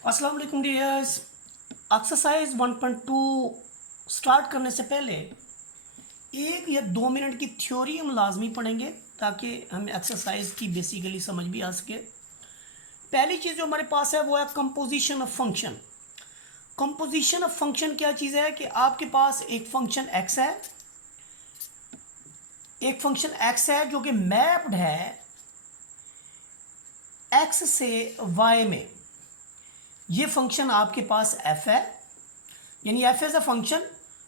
अस्सलाम वालेकुम dears. Exercise 1.2 start करने से पहले 1 या 2 मिनट की थ्योरी हम लाजमी पढ़ेंगे ताकि हमें एक्सरसाइज की बेसिकली समझ भी आ सके। पहली चीज़ जो हमारे पास है वो है composition of function. Composition of function क्या चीज़ है कि आपके पास एक फंक्शन एक्स है, जो कि मैप्ड है एक्स से वाई में। ये फंक्शन आपके पास एफ है, यानी f is a function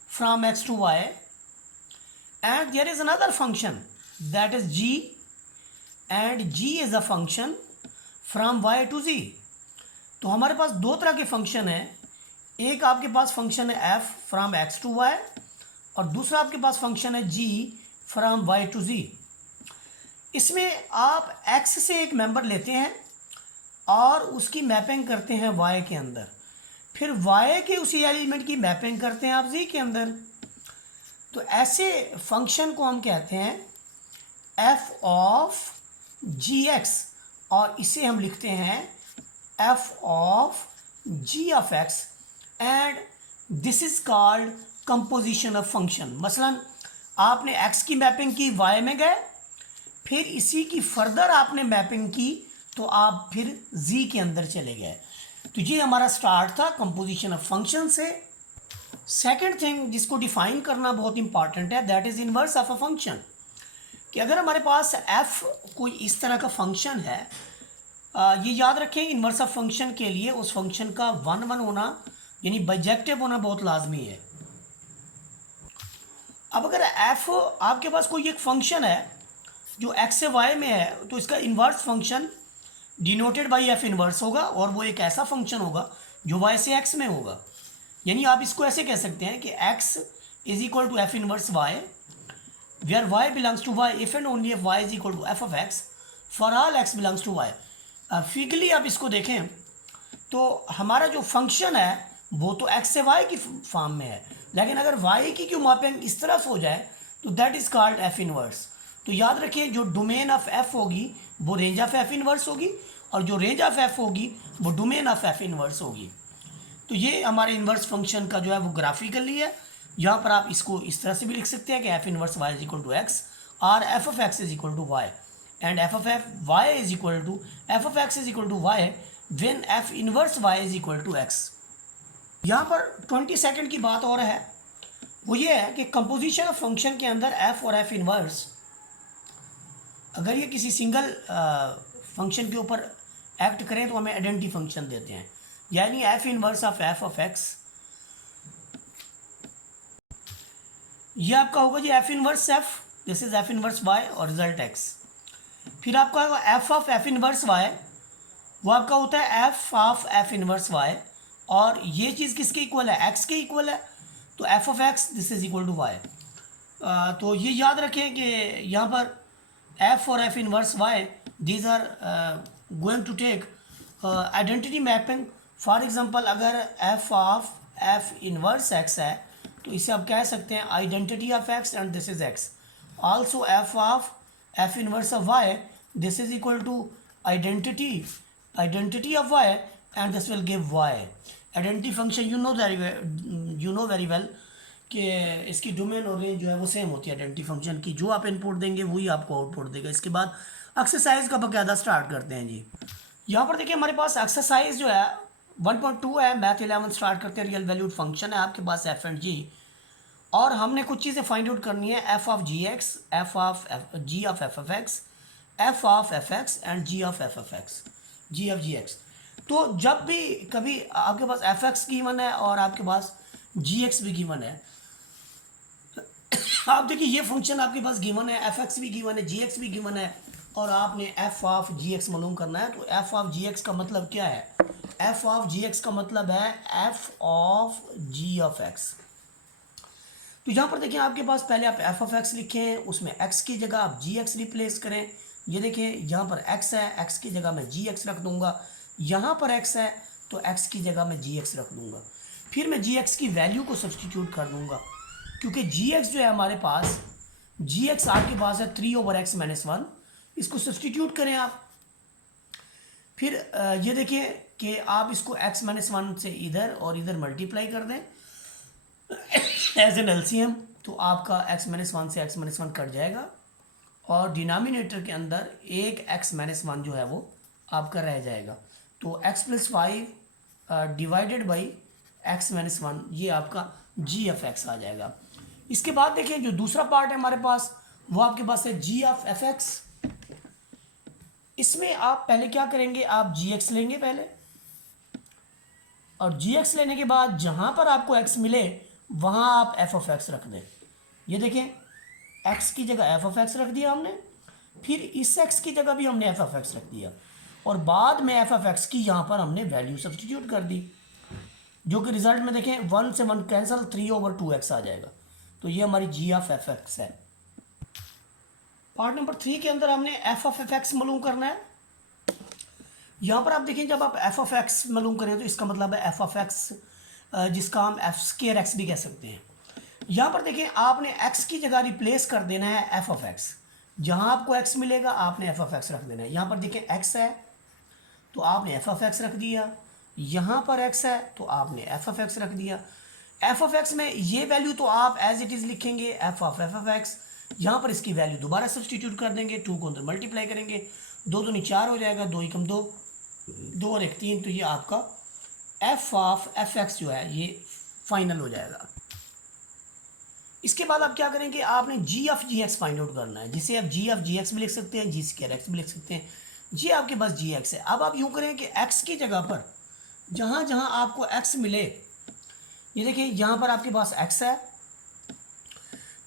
from x to y, and there is another function that is g, and g is a function from y to z। तो हमारे पास दो तरह के फंक्शन हैं, एक आपके पास फंक्शन है f from x to y और दूसरा आपके पास फंक्शन है g from y to z। इसमें आप x से एक मेंबर लेते हैं और उसकी मैपिंग करते हैं y के अंदर, फिर y के उसी एलिमेंट की मैपिंग करते हैं आप z के अंदर। तो ऐसे फंक्शन को हम कहते हैं f ऑफ जी एक्स, और इसे हम लिखते हैं f of g of x, and this is called composition of function. मसलन आपने x की मैपिंग की y में गए, फिर इसी की फर्दर आपने मैपिंग की तो आप फिर z के अंदर चले गए। तो ये हमारा स्टार्ट था कंपोजिशन ऑफ फंक्शन से। सेकंड थिंग जिसको डिफाइन करना बहुत इंपॉर्टेंट है, that is inverse of a function. कि अगर हमारे पास f कोई इस तरह का फंक्शन है, ये याद रखें इनवर्स ऑफ फंक्शन के लिए उस फंक्शन का 1 होना यानी बाइजेक्टिव होना बहुत लाजमी है। अब अगर f आपके पास कोई एक फंक्शन है जो x से y में है, तो इसका inverse function denoted by F inverse होगा, और वो एक ऐसा फंक्शन होगा जो y से x में होगा। यानी आप इसको ऐसे कह सकते हैं कि x is equal to f inverse y, where y belongs to y if and only if y is equal to F of x for all x belongs to y। फिगली आप इसको देखें तो हमारा जो फंक्शन है वो तो x से y की फॉर्म में है, लेकिन अगर y की क्यों मैपिंग इस तरफ हो जाए तो that is called F inverse. तो याद रखिए जो डोमेन ऑफ f होगी वो रेंज ऑफ एफ इनवर्स होगी, और जो रेंज ऑफ f होगी वो डोमेन ऑफ एफ इनवर्स होगी। तो ये हमारे इन्वर्स फंक्शन का जो है वो ग्राफिकली है। यहाँ पर आप इसको इस तरह से भी लिख सकते हैं कि F inverse Y is equal to X, और F of x is equal to Y, and F of Y is equal to F of x is equal to Y when F inverse Y is equal to X. यहाँ पर 20 second की बात और है, वो ये है कि कंपोजिशन ऑफ फंक्शन के अंदर एफ और एफ इनवर्स अगर ये किसी सिंगल फंक्शन के ऊपर एक्ट करें तो हमें आइडेंटिटी फंक्शन देते हैं, यानी F inverse of F of X, ये आपका होगा G F inverse F, this is F inverse Y और रिजल्ट एक्स। फिर आपका होगा F of F inverse Y, वो आपका होता है F of F inverse Y, और ये चीज़ किसके इक्वल है, एक्स के इक्वल है, तो F of x this is equal to Y. तो ये याद रखें कि यहाँ पर एफ और F inverse Y these are going to take identity mapping. For example अगर F of F inverse X है तो इसे आप कह सकते हैं identity of x and this is X. Also F of F inverse of Y this is equal to identity of Y and this will give y. Identity function you know very well कि इसकी domain और range जो है वो same होती है identity function की, जो आप इनपुट देंगे वही आपको आउटपुट देगा। इसके बाद एक्सरसाइज का बकायदा स्टार्ट करते हैं जी। यहाँ पर देखिए हमारे पास एक्सरसाइज जो है 1.2 है, मैथ 11 स्टार्ट करते हैं। रियल वैल्यूड फंक्शन है आपके पास एफ एंड जी, और हमने कुछ चीज़ें फाइंड आउट करनी है, F of g x, f of g of F of x, f of f x and g of F of x, g of g x. तो जब भी कभी आपके पास एफ एक्स गिवन है और आपके पास जी एक्स भी गिवन है, आप देखिए ये फंक्शन आपके पास गिवन है, एफ एक्स भी गिवन है, जी एक्स भी गिवन है, और आपने एफ ऑफ जी एक्स मालूम करना है। तो एफ ऑफ जी एक्स का मतलब क्या है, एफ ऑफ जी एक्स का मतलब है F of g of x. तो यहाँ पर देखिए आपके पास पहले आप एफ ऑफ एक्स लिखें, उसमें एक्स की जगह आप जी एक्स रिप्लेस करें। ये देखें यहाँ पर एक्स है, एक्स की जगह मैं जी एक्स रख दूंगा, यहाँ पर एक्स है तो एक्स की जगह मैं जी एक्स रख दूंगा। फिर मैं जी एक्स की वैल्यू को सब्सटीट्यूट कर दूंगा, क्योंकि जी एक्स जो है हमारे पास, जी एक्स आपके पास है 3/x - 1, इसको सब्सटीट्यूट करें आप। फिर ये देखिए कि आप इसको x-1 से इधर और इधर मल्टीप्लाई कर दें एज एन एलसीएम, तो आपका x-1 से x-1 कट जाएगा और डिनोमिनेटर के अंदर एक x-1 जो है वो आपका रह जाएगा। तो x+5 डिवाइडेड बाई x-1 ये आपका g(f(x) आ जाएगा। इसके बाद देखिए जो दूसरा पार्ट है हमारे पास, वो आपके पास है g(f(x). इसमें आप पहले क्या करेंगे, आप gx लेंगे पहले, और gx लेने के बाद जहां पर आपको x मिले वहां आप f(x) रख दें। ये देखें x की जगह f(x) रख दिया हमने, फिर इस x की जगह भी हमने f(x) रख दिया, और बाद में f(x) की यहाँ पर हमने वैल्यू सब्सटीट्यूट कर दी, जो कि रिजल्ट में देखें 1 से 1 कैंसिल 3/2x आ जाएगा। तो ये हमारी g(f(x) है। पार्ट नंबर 3 के अंदर हमने f(x) मालूम करना है। यहाँ पर आप देखें जब आप f(x) मालूम करें तो इसका मतलब है f(x) जिसका हम f²x भी कह सकते हैं। यहाँ पर देखें आपने x की जगह रिप्लेस कर देना है f(x). जहाँ आपको x मिलेगा आपने f(x) रख देना है। यहाँ पर देखें x है तो आपने f(x) रख दिया, यहाँ पर x है तो आपने f(x) रख दिया। f(x) में ये वैल्यू तो आप एज इट इज़ लिखेंगे f(x), यहाँ पर इसकी वैल्यू दोबारा सब्सटीट्यूट कर देंगे, 2 को अंदर मल्टीप्लाई करेंगे, 2 दूनी 4 हो जाएगा, 2 एकम 2, 2 और 1 3, तो ये आपका f(x) जो है ये फाइनल हो जाएगा। इसके बाद आप क्या करेंगे, आपने g(g(x) फाइंड आउट करना है, जिसे आप g(g(x) भी लिख सकते हैं, g²x भी लिख सकते हैं। ये आपके पास gx है। अब आप यूँ करें कि x की जगह पर जहाँ जहाँ आपको x मिले, ये देखिए यहाँ पर आपके पास x है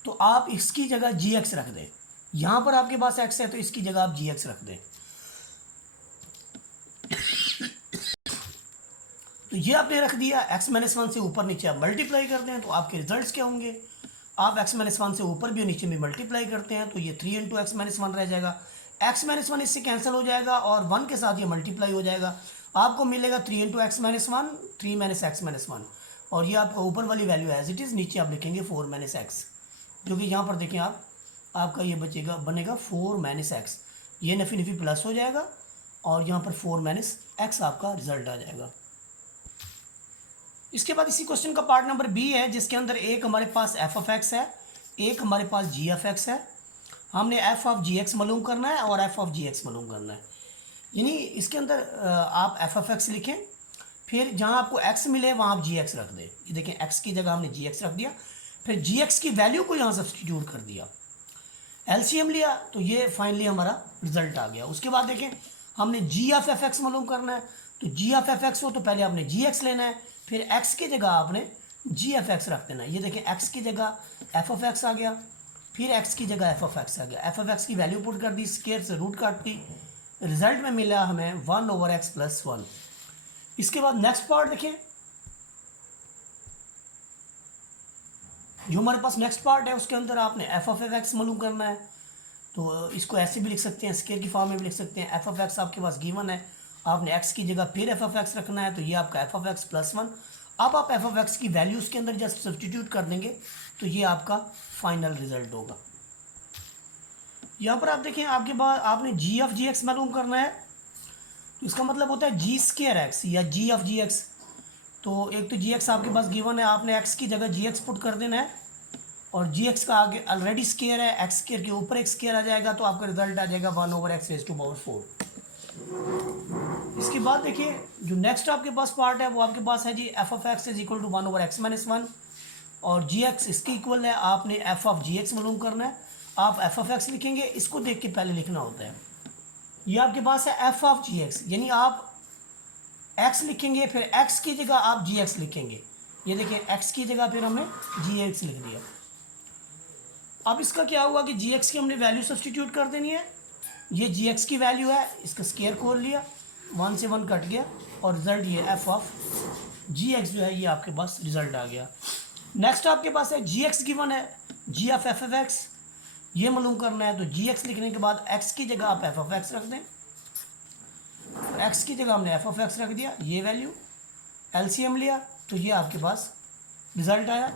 तो आप इसकी जगह gx रख दें, यहाँ पर आपके पास x है तो इसकी जगह आप gx रख दें। तो ये आपने रख दिया, x-1 से ऊपर नीचे आप मल्टीप्लाई करते हैं तो आपके रिजल्ट्स क्या होंगे, आप x-1 से ऊपर भी और नीचे भी मल्टीप्लाई करते हैं तो ये 3 × x-1 रह जाएगा, x-1 इससे कैंसिल हो जाएगा और 1 के साथ ये मल्टीप्लाई हो जाएगा, आपको मिलेगा 3 × x-1, 3 - x-1, और ये आपका ऊपर वाली वैल्यू एज इट इज़, नीचे आप लिखेंगे 4 - x, जो कि यहाँ पर देखें आप आपका ये बनेगा 4 - x, ये नफी नफी प्लस हो जाएगा और यहाँ पर 4 - x आपका रिजल्ट आ जाएगा। इसके बाद इसी क्वेश्चन का पार्ट नंबर बी है, जिसके अंदर एक हमारे पास f(x) है, एक हमारे पास g(f(x) है। हमने f(g(x) मालूम करना है और f(g(x) मालूम करना है। यानी इसके अंदर आप f(x) लिखें, फिर जहाँ आपको x मिले वहाँ आप gx रख दें। ये देखें x की जगह हमने gx रख दिया, फिर gx की वैल्यू को यहाँ सब्सटीट्यूट कर दिया, एलसीएम लिया, तो ये फाइनली हमारा रिजल्ट आ गया। उसके बाद देखें हमने g(f(x) मालूम करना है, तो g(f(x) हो तो पहले आपने gx लेना है, फिर x की जगह आपने g(f(x) रख देना है। ये देखें x की जगह f(x) आ गया, फिर x की जगह f(x) आ गया, f(x) की वैल्यू पुट कर दी, स्क्वायर से रूट काट दी, रिजल्ट में मिला हमें 1/x + 1। इसके बाद नेक्स्ट पार्ट देखें, जो हमारे पास नेक्स्ट पार्ट है उसके अंदर आपने f(x) मालूम करना है, तो इसको ऐसे भी लिख सकते हैं, स्क्वायर की फॉर्म में भी लिख सकते हैं। f(x) आपके पास गिवन है, आपने x की जगह फिर f(x) रखना है, तो ये आपका f(x + 1। अब आप f(x) की वैल्यूज़ के अंदर जस्ट सब्सटीट्यूट कर देंगे तो ये आपका फाइनल रिजल्ट होगा। यहाँ पर आप देखें आपके पास आपने g(g(x) मालूम करना है, तो इसका मतलब होता है g²x या g(g(x). तो एक तो gx आपके पास गिवन है, आपने x की जगह gx पुट कर देना है, और gx का आगे ऑलरेडी स्क्वायर है, x स्क्वायर के ऊपर एक स्क्वायर आ जाएगा, तो आपका रिजल्ट आ जाएगा 1/x⁴। इसके बाद देखिए जो नेक्स्ट आपके पास पार्ट है वो आपके पास है जी f(x) = 1/x-1, और gx इसके इक्वल है, आपने f(gx) मालूम करना है। आप f(x) लिखेंगे, इसको देख के पहले लिखना होता है। ये आपके पास है f(gx), यानी आप x लिखेंगे, फिर x की जगह आप gx लिखेंगे। ये देखिए x की जगह फिर हमने gx लिख दिया। अब इसका क्या हुआ कि gx की हमने वैल्यू सब्सटीट्यूट कर देनी है, ये gx की वैल्यू है, इसका स्क्वायर खोल लिया, 1 से 1 कट गया, और रिजल्ट ये f(gx) जो है ये आपके पास रिजल्ट आ गया। नेक्स्ट आपके पास है gx गिवन है, g(f(x) ये मालूम करना है, तो gx लिखने के बाद x की जगह आप f(x) रख दें, x की जगह हमने f(x) रख दिया, ये वैल्यू एलसीएम लिया, तो ये आपके पास रिजल्ट आया।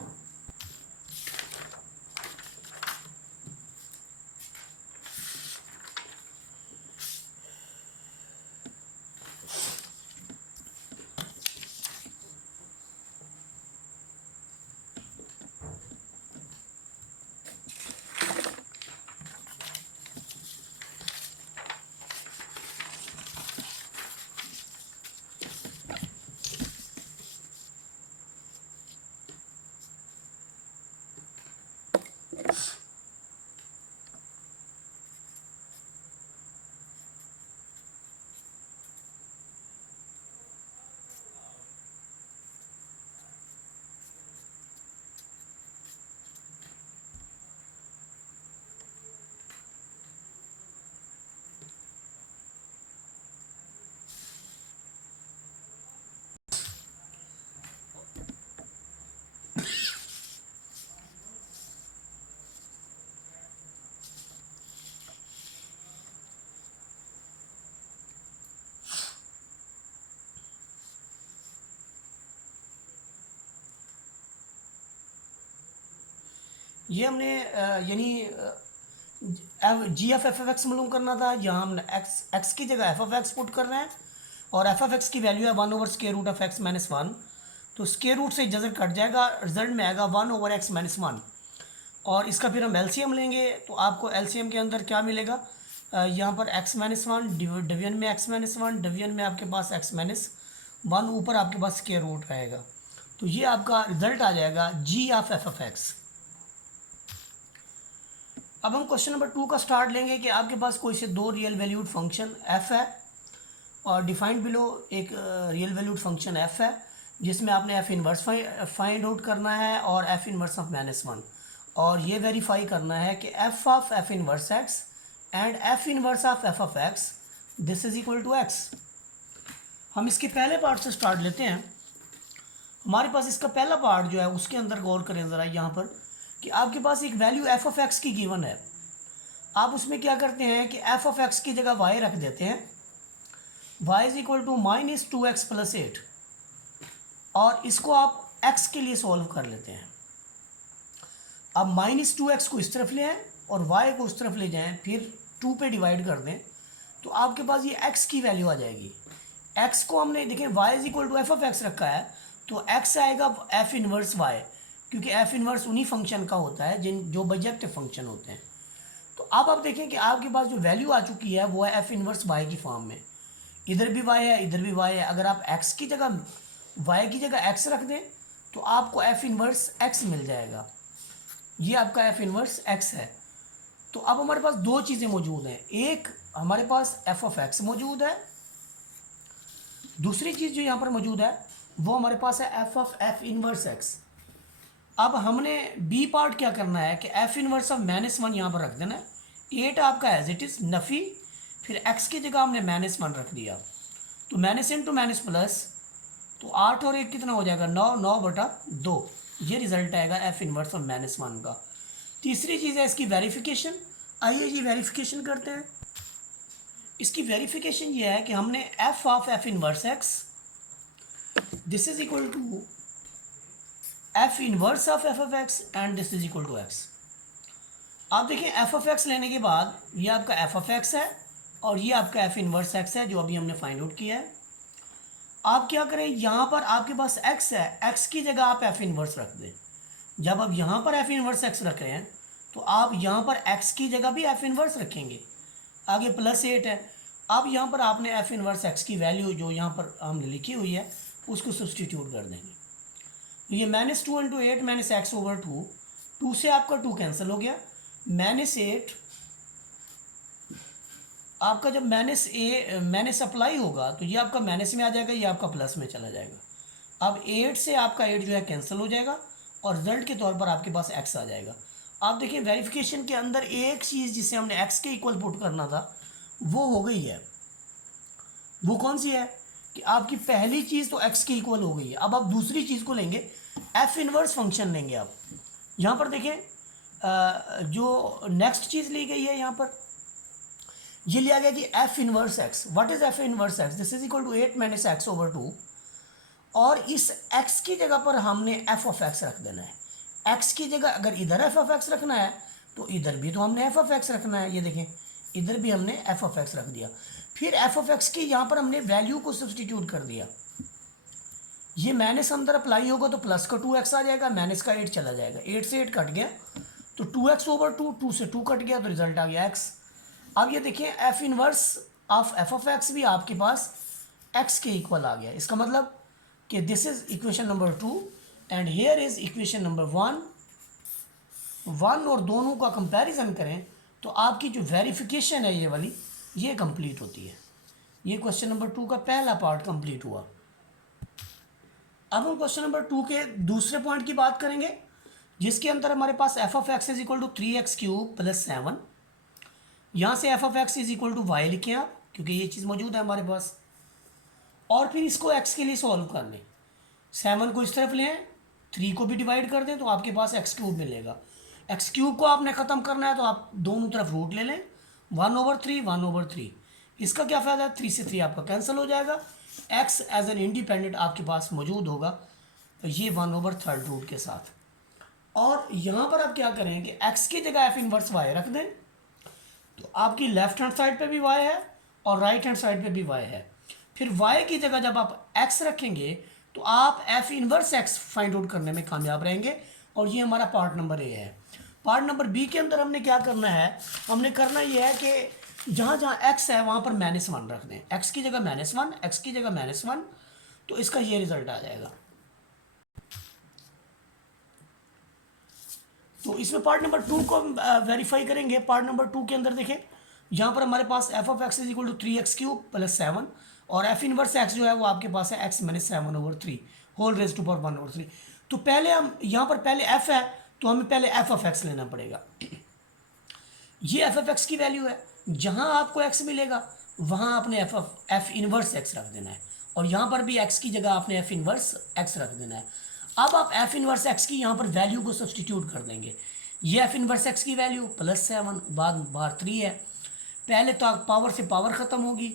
ये हमने यानी जी एफ एफ एक्स मालूम करना था, यहाँ हमने एक्स की जगह एफ ऑफ एक्स पुट कर रहे हैं और एफ ऑफ एक्स की वैल्यू है 1/√x-1, तो स्क्वायर रूट से जजर कट जाएगा, रिजल्ट में आएगा 1/x-1। और इसका फिर हम एलसीएम लेंगे, तो आपको एलसीएम के अंदर क्या मिलेगा, यहाँ पर x-1 डिवीजन में x-1 डिवीजन में आपके पास x-1, ऊपर आपके पास स्क्वायर रूट रहेगा, तो ये आपका रिजल्ट आ जाएगा जी ऑफ एफ ऑफ एक्स। अब हम क्वेश्चन नंबर 2 का स्टार्ट लेंगे कि आपके पास कोई से दो रियल वैल्यूड फंक्शन f है और डिफाइंड बिलो एक रियल वैल्यूड फंक्शन f है जिसमें आपने f इनवर्स फाइंड आउट करना है और f इनवर्स ऑफ -1, और ये वेरीफाई करना है कि f of f inverse x and f inverse of f of x this is equal to x। हम इसके पहले पार्ट से स्टार्ट लेते हैं। हमारे पास इसका पहला पार्ट जो है उसके अंदर गौर करें ज़रा यहाँ पर कि आपके पास एक वैल्यू f ऑफ x की गिवन है। आप उसमें क्या करते हैं कि f ऑफ x की जगह y रख देते हैं, y is equal to -2x + 8, और इसको आप x के लिए सॉल्व कर लेते हैं। अब -2x को इस तरफ ले आएँ और y को उस तरफ ले जाएं, फिर 2 पे डिवाइड कर दें, तो आपके पास ये x की वैल्यू आ जाएगी। x को हमने देखें y is equal to F of x रखा है, तो x आएगा f इनवर्स y, क्योंकि f इनवर्स उन्हीं फंक्शन का होता है जो बाइजेक्टिव फंक्शन होते हैं। तो अब आप देखें कि आपके पास जो वैल्यू आ चुकी है वो है f इनवर्स y की फॉर्म में। इधर भी y है, इधर भी y है। अगर आप x की जगह y की जगह x रख दें तो आपको f इनवर्स x मिल जाएगा। ये आपका f इनवर्स x है। तो अब हमारे पास दो चीज़ें मौजूद हैं, एक हमारे पास f ऑफ x मौजूद है, दूसरी चीज़ जो यहाँ पर मौजूद है वो हमारे पास है f of f inverse x। अब हमने बी पार्ट क्या करना है कि f इनवर्स ऑफ -1 यहाँ पर रख देना है। 8 आपका एज इट इज़ नफ़ी, फिर x की जगह हमने -1 रख दिया, तो माइनस इंटू माइनस प्लस, तो 8 और 1 कितना हो जाएगा 9, 9/2, ये रिजल्ट आएगा f इनवर्स ऑफ -1 का। तीसरी चीज़ है इसकी वेरिफिकेशन। आइए ये वेरिफिकेशन करते हैं। इसकी वेरिफिकेशन ये है कि हमने f of f inverse x this is equal to f inverse of f of x and this is equal to x। आप देखिए f ऑफ x लेने के बाद ये आपका f ऑफ x है और ये आपका f इनवर्स x है जो अभी हमने फाइंड आउट किया है। आप क्या करें, यहाँ पर आपके पास x है, x की जगह आप f इनवर्स रख दें। जब आप यहाँ पर f इनवर्स x रख रहे हैं तो आप यहाँ पर x की जगह भी f इनवर्स रखेंगे। आगे +8 है, अब यहाँ पर आपने f इनवर्स x की वैल्यू जो यहाँ पर हमने लिखी हुई है उसको सब्सटीट्यूट कर देंगे। तो ये -2 × 8 -x/2, 2 से आपका 2 कैंसिल हो गया, -8 आपका जब माइनस अप्लाई होगा तो ये आपका माइनस में आ जाएगा, ये आपका प्लस में चला जाएगा। अब 8 से आपका 8 जो है कैंसिल हो जाएगा और रिजल्ट के तौर पर आपके पास x आ जाएगा। आप देखिए वेरिफिकेशन के अंदर एक चीज़ जिसे हमने x के इक्वल पुट करना था वो हो गई है। वो कौन सी है कि आपकी पहली चीज़ तो x के इक्वल हो गई है। अब आप दूसरी चीज़ को लेंगे, f इनवर्स फंक्शन लेंगे। आप यहाँ पर देखें जो नेक्स्ट चीज़ ली गई है, यहाँ पर ये लिया गया कि f inverse x। What is f inverse x? This is equal to 8 - x/2, और इस x की जगह पर हमने f ऑफ x रख देना है। x की जगह अगर इधर f ऑफ x रखना है तो इधर भी तो हमने f ऑफ x रखना है। ये देखें इधर भी हमने f ऑफ x रख दिया, फिर f ऑफ x की यहाँ पर हमने वैल्यू को सब्सटीट्यूट कर दिया। ये माइनस अंदर अप्लाई होगा तो प्लस का 2x आ जाएगा, माइनस का 8 चला जाएगा, 8 से 8 कट गया तो 2x/2, 2 से 2 कट गया तो रिजल्ट आ गया x। अब ये देखिए f inverse of f of x भी आपके पास x के इक्वल आ गया। इसका मतलब कि this is equation number 2 and here is equation number 1 और दोनों का कंपैरिजन करें तो आपकी जो वेरिफिकेशन है ये वाली, ये कंप्लीट होती है। ये क्वेश्चन नंबर 2 का पहला पार्ट कंप्लीट हुआ। अब हम क्वेश्चन नंबर 2 के दूसरे पॉइंट की बात करेंगे जिसके अंदर हमारे पास f of x is equal to 3x³ + 7। यहाँ से f of x is equal to y लिखें आप, क्योंकि ये चीज़ मौजूद है हमारे पास, और फिर इसको x के लिए सॉल्व कर लें। 7 को इस तरफ लें, 3 को भी डिवाइड कर दें तो आपके पास x³ मिलेगा। x³ को आपने ख़त्म करना है तो आप दोनों तरफ रूट ले लें, 1/3 1/3। इसका क्या फ़ायदा है, 3 से 3 आपका कैंसिल हो जाएगा, x एज एन इंडिपेंडेंट आपके पास मौजूद होगा, तो ये 1/3 रूट के साथ। और यहाँ पर आप क्या करें कि x की जगह एफ इनवर्स y रख दें, तो आपकी लेफ्ट हैंड साइड पे भी y है और राइट हैंड साइड पे भी y है। फिर y की जगह जब आप x रखेंगे तो आप F inverse x find out करने में कामयाब रहेंगे। और ये हमारा पार्ट नंबर ए है। पार्ट नंबर बी के अंदर हमने क्या करना है, हमने करना ये है कि जहाँ जहाँ x है वहाँ पर -1 रख दें। x की जगह -1, x की जगह -1, तो इसका ये रिजल्ट आ जाएगा। तो इसमें पार्ट नंबर 2 को वेरीफाई करेंगे। पार्ट नंबर 2 के अंदर देखें, यहाँ पर हमारे पास F of x is equal to 3x³ + 7 और एफ इनवर्स एक्स जो है वो आपके पास है x - 7/3 whole raise to power 1/3। तो पहले हम यहाँ पर पहले f है तो हमें पहले एफ ऑफ एक्स लेना पड़ेगा। ये एफ ऑफ एक्स की वैल्यू है, जहाँ आपको x मिलेगा वहाँ आपने एफ इनवर्स एक्स रख देना है और यहाँ पर भी x की जगह आपने एफ इनवर्स एक्स रख देना है। अब आप एफ इनवर्स एक्स की यहाँ पर वैल्यू को सब्सटीट्यूट कर देंगे। ये एफ इनवर्स एक्स की वैल्यू +7 बाद बाहर 3 है। पहले तो पावर से पावर ख़त्म होगी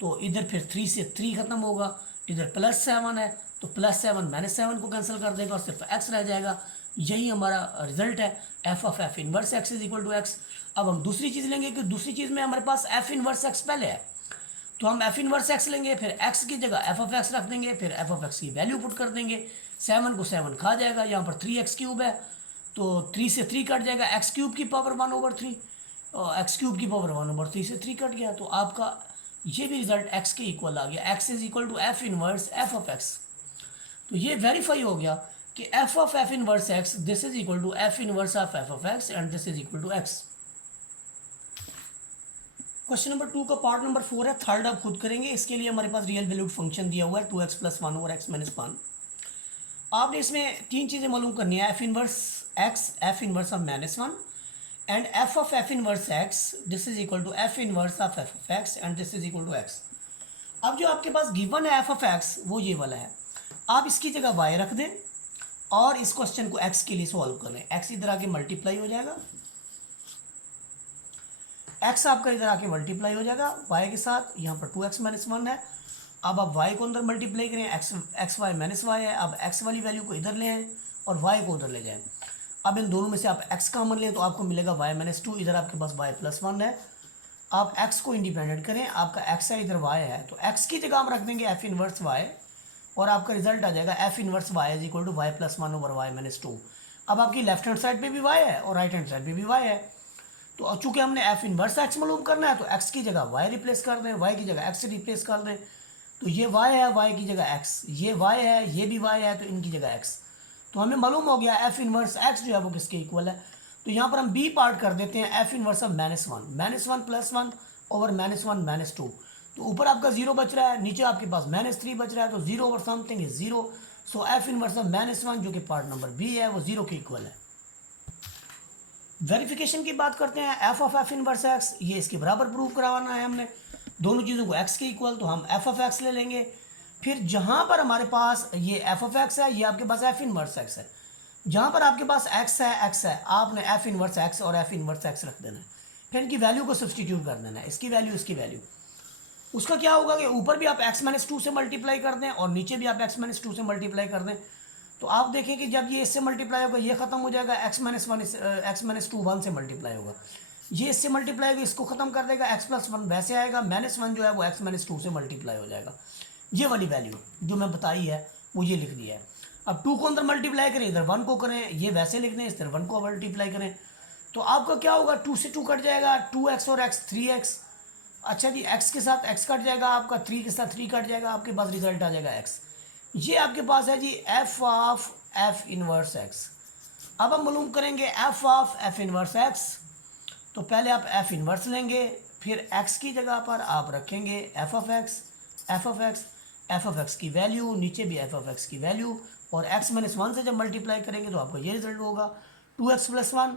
तो इधर फिर 3 से 3 ख़त्म होगा, इधर +7 है तो +7 -7 को कैंसिल कर देगा और सिर्फ x रह जाएगा। यही हमारा रिजल्ट है, f inverse x is equal to x. अब हम दूसरी चीज़ लेंगे कि दूसरी चीज़ में हमारे पास एफ इनवर्स एक्स पहले है, तो हम एफ इनवर्स एक्स लेंगे, फिर x की जगह एफ ऑफ एक्स रख देंगे, फिर एफ ऑफ एक्स की वैल्यू पुट कर देंगे। 7 को 7 खा जाएगा, यहाँ पर 3x³ है तो 3 से 3 कट जाएगा, x³ की पावर 1/3 और x³ की पावर 1/3 से 3 कट गया। तो आपका ये भी रिजल्ट x के इक्वल आ गया, x is equal to f inverse f of x. तो ये वेरीफाई हो गया कि f of F inverse x this is equal to f inverse of F of x and this is equal to x. Question number 2 का part number 4 है, third आप खुद करेंगे। इसके लिए हमारे पास रियल वैल्यूड फंक्शन दिया हुआ है 2x + 1 और x - 1। आपने इसमें 3 चीज़ें मालूम करनी है, f inverse x, f inverse of -1 and F of F inverse x this is equal to f inverse of F of x and this is equal to x. अब जो आपके पास गिवन है एफ ऑफ एक्स वो ये वाला है, आप इसकी जगह y रख दें और इस क्वेश्चन को x के लिए सॉल्व कर लें। x इधर आके मल्टीप्लाई हो जाएगा, x आपका इधर आके मल्टीप्लाई हो जाएगा y के साथ, यहाँ पर 2x - 1 है। अब आप y को अंदर मल्टीप्लाई करें, एक्स वाई -y है। अब x वाली वैल्यू को इधर ले आएँ और y को उधर ले जाएं। अब इन दोनों में से आप x कॉमन लें तो आपको मिलेगा y - 2, इधर आपके पास y + 1 है। आप x को इंडिपेंडेंट करें, आपका x है इधर y है, तो x की जगह हम रख देंगे एफ इनवर्स y और आपका रिजल्ट आ जाएगा f inverse y is equal to y + 1/y - 2। अब आपकी लेफ्ट हैंड साइड पे भी y है और राइट हैंड साइड पे भी y है, तो चूंकि हमने एफ इनवर्स एक्स मालूम करना है तो x की जगह y रिप्लेस कर दें, y की जगह x रिप्लेस कर दें। तो ये y है, y की जगह x, ये y है, ये भी y है, तो इनकी जगह x। तो हमें मालूम हो गया एफ इनवर्स x जो है वो किसके इक्वल है। तो यहाँ पर हम b पार्ट कर देते हैं, एफ इनवर्स ऑफ -1 + 1 ओवर -1 - 2। तो ऊपर आपका 0 बच रहा है, नीचे आपके पास -3 बच रहा है, तो 0 over something is 0। So F inverse of -1 जो कि पार्ट नंबर b है वो 0 के इक्वल है। वेरिफिकेशन की बात करते हैं, F of F inverse x, ये इसके बराबर प्रूव करवाना है हमने दोनों चीज़ों को x के इक्वल, तो हम एफ ऑफ एक्स ले लेंगे। फिर जहाँ पर हमारे पास ये एफ ऑफ एक्स है, ये आपके पास एफ इनवर्स एक्स है, जहाँ पर आपके पास x है आपने एफ इनवर्स एक्स और एफ इनवर्स एक्स रख देना है। फिर इनकी वैल्यू को सब्सटीट्यूट कर देना है, इसकी वैल्यू इसकी वैल्यू। उसका क्या होगा कि ऊपर भी आप x - 2 से मल्टीप्लाई कर दें और नीचे भी आप x - 2 से मल्टीप्लाई कर दें, तो आप देखें कि जब ये इससे मल्टीप्लाई होगा ये ख़त्म हो जाएगा, x - 2 1 से मल्टीप्लाई होगा, ये इससे मल्टीप्लाई होगा इसको ख़त्म कर देगा, x + 1 वैसे आएगा, -1 जो है वो x - 2 से मल्टीप्लाई हो जाएगा। ये वाली वैल्यू जो मैं बताई है वो ये लिख दिया है। अब 2 को अंदर मल्टीप्लाई करें, इधर 1 को करें, ये वैसे लिख दें, इधर 1 को मल्टीप्लाई करें, तो आपका क्या होगा, 2 से 2 कट जाएगा, 2x और x 3x। अच्छा जी, x के साथ x कट जाएगा आपका, 3 के साथ 3 कट जाएगा, आपके पास रिजल्ट आ जाएगा x। ये आपके पास है G F of F inverse X. अब हम मालूम करेंगे F of F inverse X, तो पहले आप एफ इनवर्स लेंगे, फिर x की जगह पर आप रखेंगे F of x, f of x, f of x की वैल्यू, नीचे भी एफ ऑफ एक्स की वैल्यू, और x - 1 से जब मल्टीप्लाई करेंगे तो आपको ये रिजल्ट होगा 2x + 1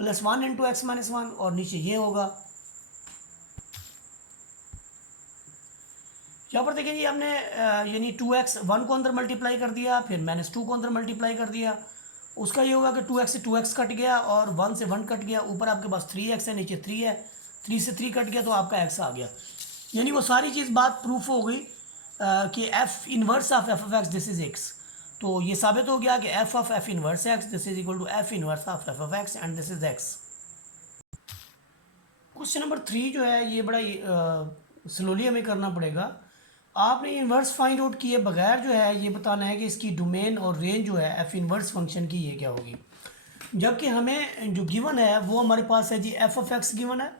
+ 1 इंटू x - 1 और नीचे ये होगा। यहाँ पर देखिए जी हमने यानी 2x 1 को अंदर मल्टीप्लाई कर दिया, फिर -2 को अंदर मल्टीप्लाई कर दिया, उसका ये होगा कि 2x से 2x कट गया और 1 से 1 कट गया, ऊपर आपके पास 3x है, नीचे 3 है, 3 से 3 कट गया तो आपका x आ गया। यानी वो सारी चीज़ बात प्रूफ हो गई कि F inverse of F of x this is x। तो ये साबित हो गया कि f of F inverse x this is equal to f inverse of F of x and this is x. Question number 3 जो है ये बड़ा स्लोली हमें करना पड़ेगा। आपने इन्वर्स फाइंड आउट किए बगैर जो है ये बताना है कि इसकी डोमेन और रेंज जो है एफ इन्वर्स फंक्शन की ये क्या होगी, जबकि हमें जो गिवन है वो हमारे पास है G F of x given है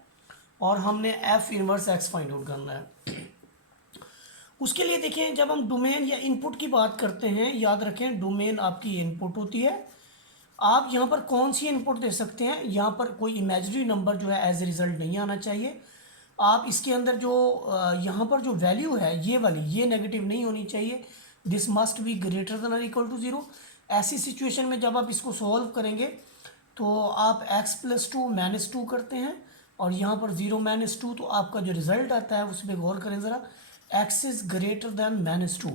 और हमने F inverse x find out करना है। उसके लिए देखें, जब हम डोमेन या इनपुट की बात करते हैं याद रखें डोमेन आपकी इनपुट होती है। आप यहाँ पर कौन सी इनपुट दे सकते हैं, यहाँ पर कोई इमेजिनरी नंबर जो है एज ए रिज़ल्ट नहीं आना चाहिए। आप इसके अंदर जो यहाँ पर जो वैल्यू है ये वाली ये नेगेटिव नहीं होनी चाहिए। This must be greater than और इक्वल टू ज़ीरो। ऐसी सिचुएशन में जब आप इसको सॉल्व करेंगे तो आप x plus two minus two करते हैं और यहाँ पर ज़ीरो माइनस टू, तो आपका जो रिज़ल्ट आता है उस पर गौर करें ज़रा, x is greater than minus two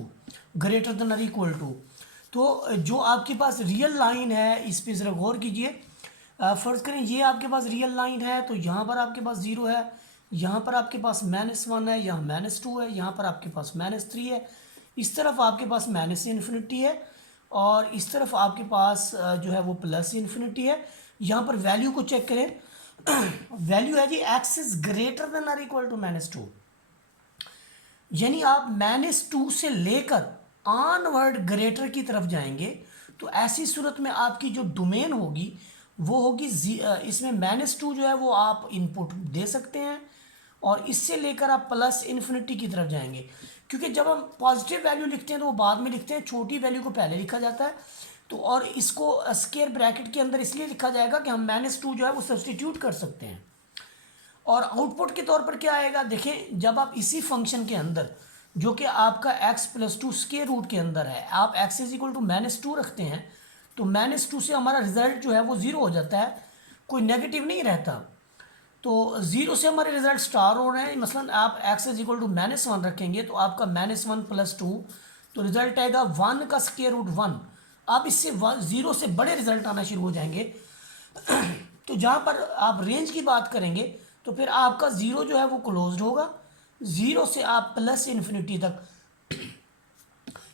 greater than और इक्वल टू। तो जो आपके पास रियल लाइन है इस पर ज़रा गौर कीजिए। फ़र्ज़ करें ये आपके पास रियल लाइन है तो यहाँ पर आपके पास ज़ीरो है, यहाँ पर आपके पास -1 है, यहाँ -2 है, यहाँ पर आपके पास -3 है, इस तरफ आपके पास -इन्फिनिटी है और इस तरफ आपके पास जो है वो +इन्फिनिटी है। यहाँ पर वैल्यू को चेक करें वैल्यू है जी x इज़ ग्रेटर देन और इक्वल टू -2, यानी आप -2 से लेकर ऑनवर्ड ग्रेटर की तरफ जाएंगे तो ऐसी सूरत में आपकी जो डोमेन होगी वो होगी इसमें -2 जो है वो आप इनपुट दे सकते हैं और इससे लेकर आप +इन्फिनिटी की तरफ जाएंगे, क्योंकि जब हम पॉजिटिव वैल्यू लिखते हैं तो वो बाद में लिखते हैं, छोटी वैल्यू को पहले लिखा जाता है। तो और इसको स्क्वायर ब्रैकेट के अंदर इसलिए लिखा जाएगा कि हम -2 जो है वो सब्सटीट्यूट कर सकते हैं। और आउटपुट के तौर पर क्या आएगा, देखें जब आप इसी फंक्शन के अंदर जो कि आपका x + 2 स्क्वायर रूट के अंदर है आप x इज इक्वल टू -2 रखते हैं तो -2 से हमारा रिजल्ट जो है वो ज़ीरो हो जाता है, कोई नेगेटिव नहीं रहता। तो ज़ीरो से हमारे रिजल्ट स्टार हो रहे हैं, मसलन आप x इज इक्वल टू -1 रखेंगे तो आपका -1 + 2 तो रिजल्ट आएगा 1 का स्क्वायर रूट 1। आप इससे 0 से बड़े रिजल्ट आना शुरू हो जाएंगे तो जहाँ पर आप रेंज की बात करेंगे तो फिर आपका ज़ीरो जो है वो क्लोज्ड होगा, ज़ीरो से आप +इन्फिनिटी तक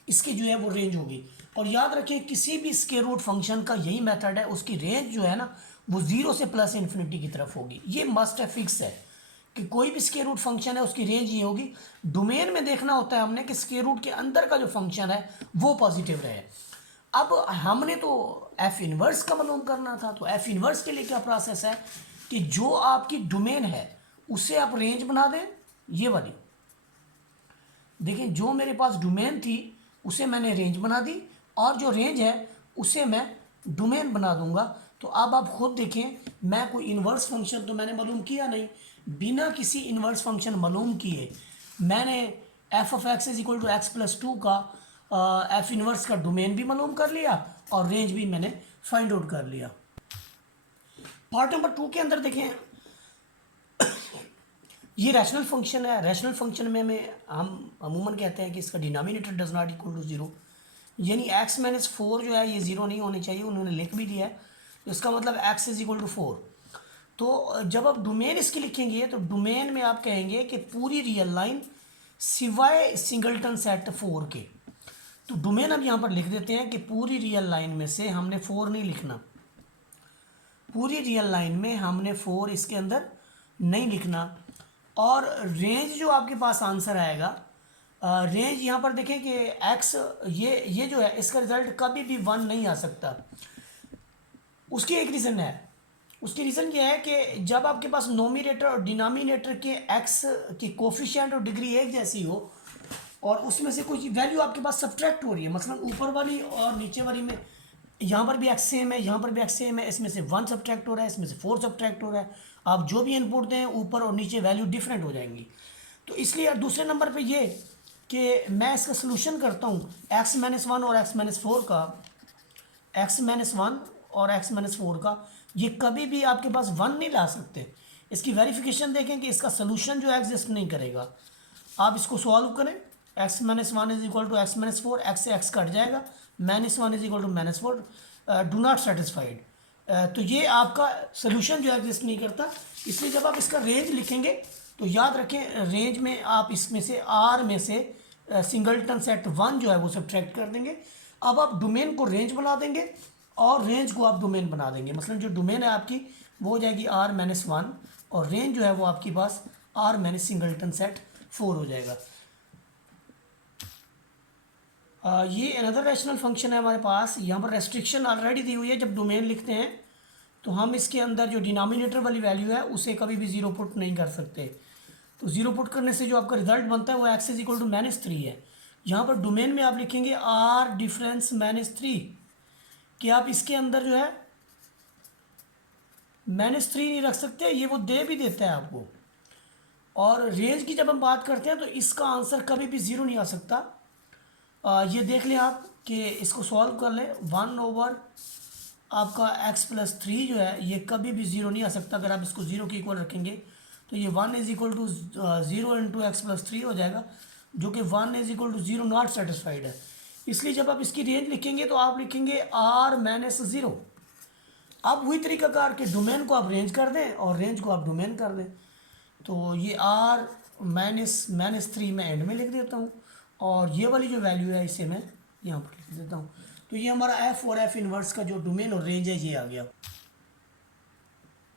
इसकी जो है वो रेंज होगी। और याद रखें किसी भी स्क्वायर रूट फंक्शन का यही मेथड है, उसकी रेंज जो है ना वो ज़ीरो से +इन्फिनिटी की तरफ होगी। ये मस्ट है, फिक्स है कि कोई भी स्क्वायर रूट फंक्शन है उसकी रेंज ये होगी। डोमेन में देखना होता है हमने कि स्क्वायर रूट के अंदर का जो फंक्शन है वो पॉजिटिव रहे। अब हमने तो एफ इन्वर्स का मालूम करना था, तो एफ इन्वर्स के लिए क्या प्रोसेस है कि जो आपकी डोमेन है उससे आप रेंज बना दें। ये वाली देखें, जो मेरे पास डोमेन थी उसे मैंने रेंज बना दी और जो रेंज है उसे मैं डोमेन बना दूंगा। तो अब आप खुद देखें, मैं कोई इन्वर्स फंक्शन तो मैंने मालूम किया नहीं, बिना किसी इन्वर्स फंक्शन मालूम किए मैंने f of x is equal to x + 2 का एफ इन्वर्स का डोमेन भी मालूम कर लिया और रेंज भी मैंने फाइंड आउट कर लिया। पार्ट नंबर 2 के अंदर देखें, ये रैशनल फंक्शन है। रैशनल फंक्शन में हम अमूमन कहते हैं कि इसका denominator does not equal to zero, यानी x - 4 जो है ये ज़ीरो नहीं होने चाहिए, उन्होंने लिख भी दिया है। तो इसका मतलब x इज इक्वल टू 4। तो जब आप डोमेन इसकी लिखेंगे तो डोमेन में आप कहेंगे कि पूरी रियल लाइन सिवाय सिंगलटन सेट 4 के। तो डोमेन अब यहाँ पर लिख देते हैं कि पूरी रियल लाइन में से हमने 4 नहीं लिखना, पूरी रियल लाइन में हमने 4 इसके अंदर नहीं लिखना। और रेंज जो आपके पास आंसर आएगा, रेंज यहाँ पर देखें कि x ये जो है इसका रिजल्ट कभी भी 1 नहीं आ सकता। उसकी एक रीज़न है, उसकी रीज़न ये है कि जब आपके पास नोमिनेटर और डिनोमिनेटर के x की कोफिशिएंट और डिग्री एक जैसी हो और उसमें से कुछ वैल्यू आपके पास सब्ट्रैक्ट हो रही है, मसलन ऊपर वाली और नीचे वाली में यहाँ पर भी x सेम है, यहाँ पर भी x सेम है, इसमें से 1 सब्ट्रैक्ट हो रहा है, इसमें से 4 सब्ट्रैक्ट हो रहा है। आप जो भी इनपुट दें ऊपर और नीचे वैल्यू डिफरेंट हो जाएंगी। तो इसलिए दूसरे नंबर पे ये कि मैं इसका सलूशन करता हूँ x - 1 और x - 4 का, x - 1 और x - 4 का ये कभी भी आपके पास 1 नहीं ला सकते। इसकी वेरिफिकेशन देखें कि इसका सलूशन जो एग्जिस्ट नहीं करेगा। आप इसको सॉल्व करें, x - 1 is equal to x - 4, x से x कट जाएगा, -1 is equal to -4, do not satisfied. तो ये आपका सोल्यूशन जो एग्जिस्ट नहीं करता। इसलिए जब आप इसका रेंज लिखेंगे तो याद रखें रेंज में आप इसमें से R में से सिंगलटन सेट 1 जो है वो सब्ट्रैक्ट कर देंगे अब आप डोमेन को रेंज बना देंगे और रेंज को आप डोमेन बना देंगे। मसलन जो डोमेन है आपकी वो हो जाएगी R-1 और रेंज जो है वो आपके पास R-सिंगलटन सेट 4 हो जाएगा। ये अनदर रैशनल फंक्शन है हमारे पास। यहाँ पर रेस्ट्रिक्शन ऑलरेडी दी हुई है। जब डोमेन लिखते हैं तो हम इसके अंदर जो डिनोमिनेटर वाली वैल्यू है उसे कभी भी ज़ीरो पुट नहीं कर सकते। तो ज़ीरो पुट करने से जो आपका रिजल्ट बनता है वो x इज इक्वल टू -3 है। यहाँ पर डोमेन में आप लिखेंगे R डिफरेंस -3 कि आप इसके अंदर जो है -3 नहीं रख सकते, ये वो दे भी देता है आपको। और रेंज की जब हम बात करते हैं तो इसका आंसर कभी भी ज़ीरो नहीं आ सकता। ये देख लें आप कि इसको सॉल्व कर लें। 1/, आपका x+3 जो है ये कभी भी ज़ीरो नहीं आ सकता। अगर आप इसको ज़ीरो के इक्वल रखेंगे तो ये 1 is equal to 0 into x+3 हो जाएगा, जो कि 1 is equal to 0 not satisfied है। इसलिए जब आप इसकी रेंज लिखेंगे तो आप लिखेंगे R-0। अब वही तरीकाकार के डोमेन को आप रेंज कर दें और रेंज को आप डोमेन कर दें। तो ये R-3 मैं एंड में लिख देता हूँ और ये वाली जो वैल्यू है इसे मैं यहाँ पर लिख देता हूँ। तो ये हमारा f और f इनवर्स का जो डोमेन और रेंज है ये आ गया।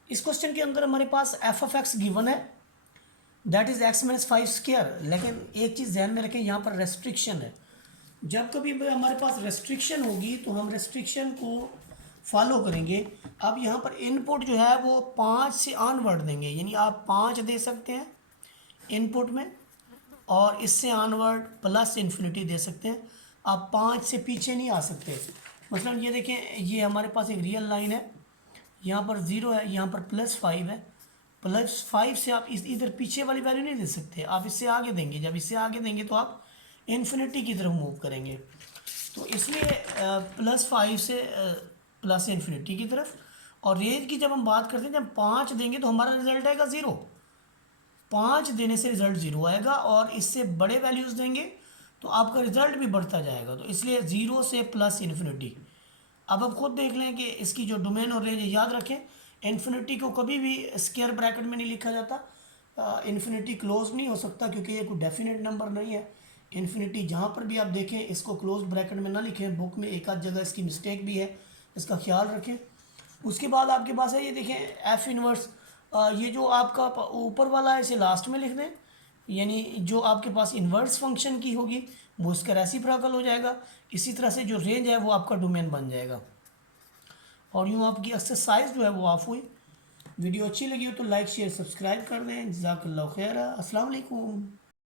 इस क्वेश्चन के अंदर हमारे पास f(x) गिवन है, दैट इज x-5²। लेकिन एक चीज़ ध्यान में रखें, यहाँ पर रेस्ट्रिक्शन है। जब कभी हमारे पास रेस्ट्रिक्शन होगी तो हम रेस्ट्रिक्शन को फॉलो करेंगे। अब यहाँ पर इनपुट जो है वो 5 से ऑनवर्ड देंगे, यानी आप 5 दे सकते हैं इनपुट में और इससे ऑनवर्ड प्लस इन्फिनिटी दे सकते हैं। आप 5 से पीछे नहीं आ सकते। मतलब ये देखें, ये हमारे पास एक रियल लाइन है, यहाँ पर 0 है, यहाँ पर +5 है। +5 से आप इधर पीछे वाली वैल्यू नहीं दे सकते, आप इससे आगे देंगे। जब इससे आगे देंगे तो आप इन्फिनिटी की तरफ मूव करेंगे। तो इसलिए +5 से प्लस इन्फिनिटी की तरफ। और रेंज की जब हम बात करते हैं, जब 5 देंगे तो हमारा रिजल्ट आएगा 0। 5 देने से रिज़ल्ट 0 आएगा और इससे बड़े वैल्यूज़ देंगे तो आपका रिज़ल्ट भी बढ़ता जाएगा। तो इसलिए 0 से प्लस इन्फिनिटी। अब आप खुद देख लें कि इसकी जो डोमेन और रेंज याद रखें, इन्फिनिटी को कभी भी स्क्वायर ब्रैकेट में नहीं लिखा जाता। इन्फिनिटी क्लोज नहीं हो सकता क्योंकि ये कोई डेफिनेट नंबर नहीं है। इन्फिनिटी जहाँ पर भी आप देखें इसको क्लोज ब्रैकेट में ना लिखें। बुक में एक आध जगह इसकी मिस्टेक भी है, इसका ख्याल रखें। उसके बाद आपके पास है ये देखें f इनवर्स। ये जो आपका ऊपर वाला है इसे लास्ट में लिख दें, यानी जो आपके पास इन्वर्स फंक्शन की होगी वो इसका रेसिप्रोकल हो जाएगा। इसी तरह से जो रेंज है वो आपका डोमेन बन जाएगा। और यूँ आपकी एक्सरसाइज जो है वो ऑफ हुई। वीडियो अच्छी लगी हो तो लाइक शेयर सब्सक्राइब कर दें। जज़ाकल्लाहु खैर। अस्सलाम वालेकुम।